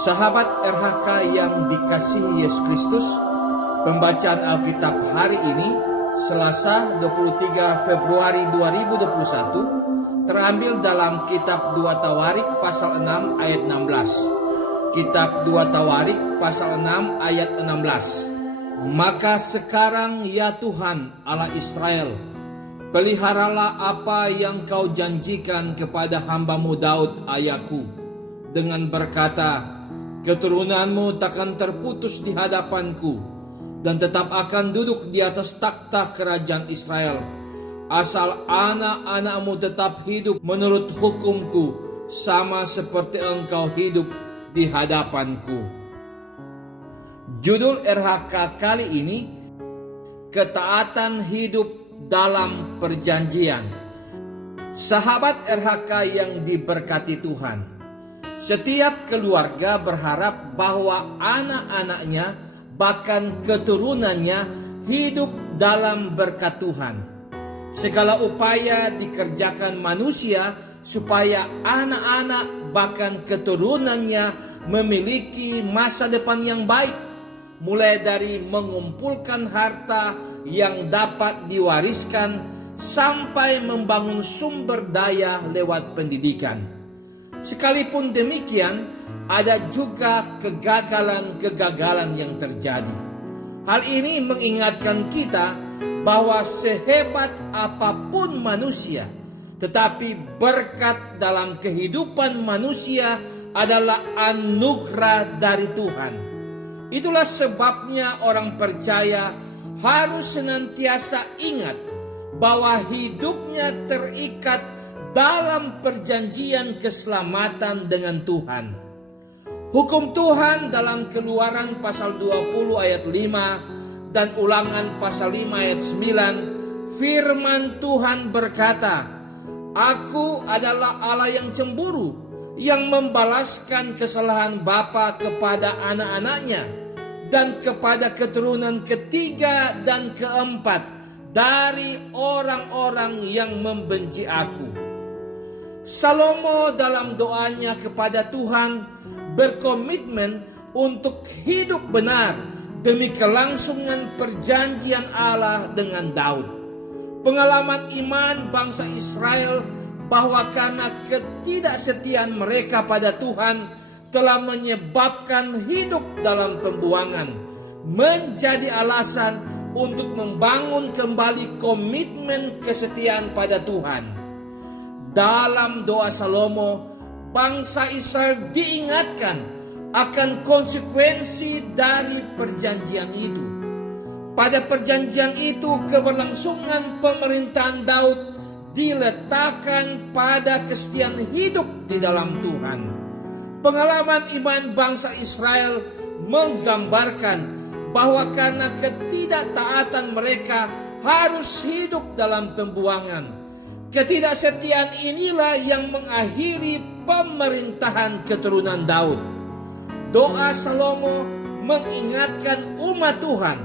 Sahabat RHK yang dikasihi Yesus Kristus, pembacaan Alkitab hari ini, Selasa 23 Februari 2021, terambil dalam kitab 2 Tawarik pasal 6 ayat 16. Kitab 2 Tawarik pasal 6 ayat 16. Maka sekarang ya Tuhan Allah Israel, peliharalah apa yang kau janjikan kepada hambamu Daud ayahku, dengan berkata, keturunanmu takkan terputus di hadapanku, dan tetap akan duduk di atas takhta kerajaan Israel, asal anak-anakmu tetap hidup menurut hukumku, sama seperti engkau hidup di hadapanku. Judul RHK kali ini, ketaatan hidup dalam perjanjian. Sahabat RHK yang diberkati Tuhan, setiap keluarga berharap bahwa anak-anaknya bahkan keturunannya hidup dalam berkat Tuhan. Segala upaya dikerjakan manusia supaya anak-anak bahkan keturunannya memiliki masa depan yang baik, mulai dari mengumpulkan harta yang dapat diwariskan sampai membangun sumber daya lewat pendidikan. Sekalipun demikian, ada juga kegagalan-kegagalan yang terjadi. Hal ini mengingatkan kita bahwa sehebat apapun manusia, tetapi berkat dalam kehidupan manusia adalah anugerah dari Tuhan. Itulah sebabnya orang percaya harus senantiasa ingat bahwa hidupnya terikat dalam perjanjian keselamatan dengan Tuhan. Hukum Tuhan dalam Keluaran pasal 20 ayat 5 dan Ulangan pasal 5 ayat 9, firman Tuhan berkata, Aku adalah Allah yang cemburu, yang membalaskan kesalahan bapa kepada anak-anaknya dan kepada keturunan ketiga dan keempat dari orang-orang yang membenci aku. Salomo dalam doanya kepada Tuhan berkomitmen untuk hidup benar demi kelangsungan perjanjian Allah dengan Daud. Pengalaman iman bangsa Israel bahwa karena ketidaksetiaan mereka pada Tuhan telah menyebabkan hidup dalam pembuangan, menjadi alasan untuk membangun kembali komitmen kesetiaan pada Tuhan. Dalam doa Salomo, bangsa Israel diingatkan akan konsekuensi dari perjanjian itu. Pada perjanjian itu, keberlangsungan pemerintahan Daud diletakkan pada kesetiaan hidup di dalam Tuhan. Pengalaman iman bangsa Israel menggambarkan bahwa karena ketidaktaatan mereka harus hidup dalam pembuangan. Ketidaksetiaan inilah yang mengakhiri pemerintahan keturunan Daud. Doa Salomo mengingatkan umat Tuhan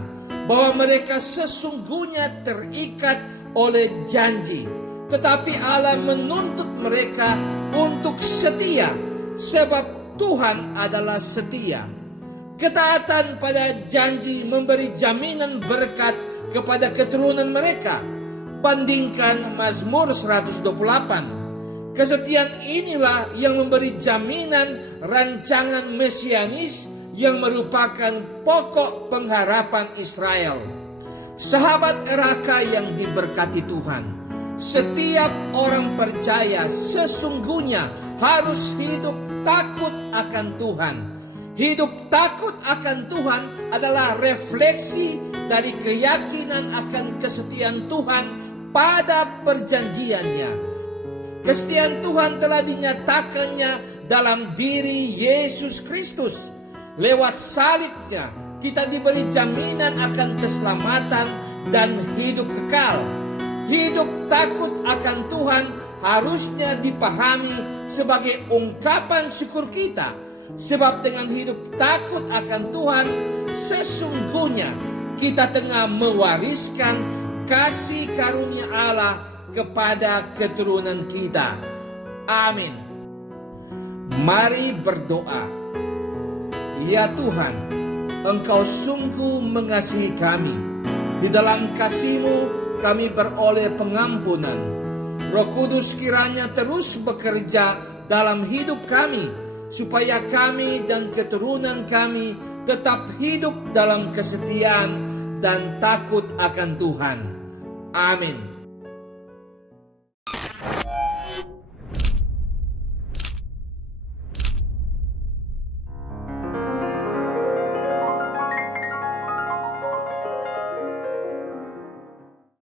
bahwa mereka sesungguhnya terikat oleh janji, tetapi Allah menuntut mereka untuk setia, sebab Tuhan adalah setia. Ketaatan pada janji memberi jaminan berkat kepada keturunan mereka. Bandingkan Mazmur 128. Kesetiaan inilah yang memberi jaminan rancangan mesianis yang merupakan pokok pengharapan Israel. Sahabat RHK yang diberkati Tuhan, setiap orang percaya sesungguhnya harus hidup takut akan Tuhan. Hidup takut akan Tuhan adalah refleksi dari keyakinan akan kesetiaan Tuhan pada perjanjiannya. Kesetiaan Tuhan telah dinyatakannya dalam diri Yesus Kristus. Lewat salibnya kita diberi jaminan akan keselamatan dan hidup kekal. Hidup takut akan Tuhan harusnya dipahami sebagai ungkapan syukur kita. Sebab dengan hidup takut akan Tuhan, sesungguhnya kita tengah mewariskan kasih karunia Allah kepada keturunan kita. Amin. Mari berdoa. Ya Tuhan, Engkau sungguh mengasihi kami. Di dalam kasih-Mu kami beroleh pengampunan. Roh Kudus kiranya terus bekerja dalam hidup kami, supaya kami dan keturunan kami tetap hidup dalam kesetiaan dan takut akan Tuhan. Amin.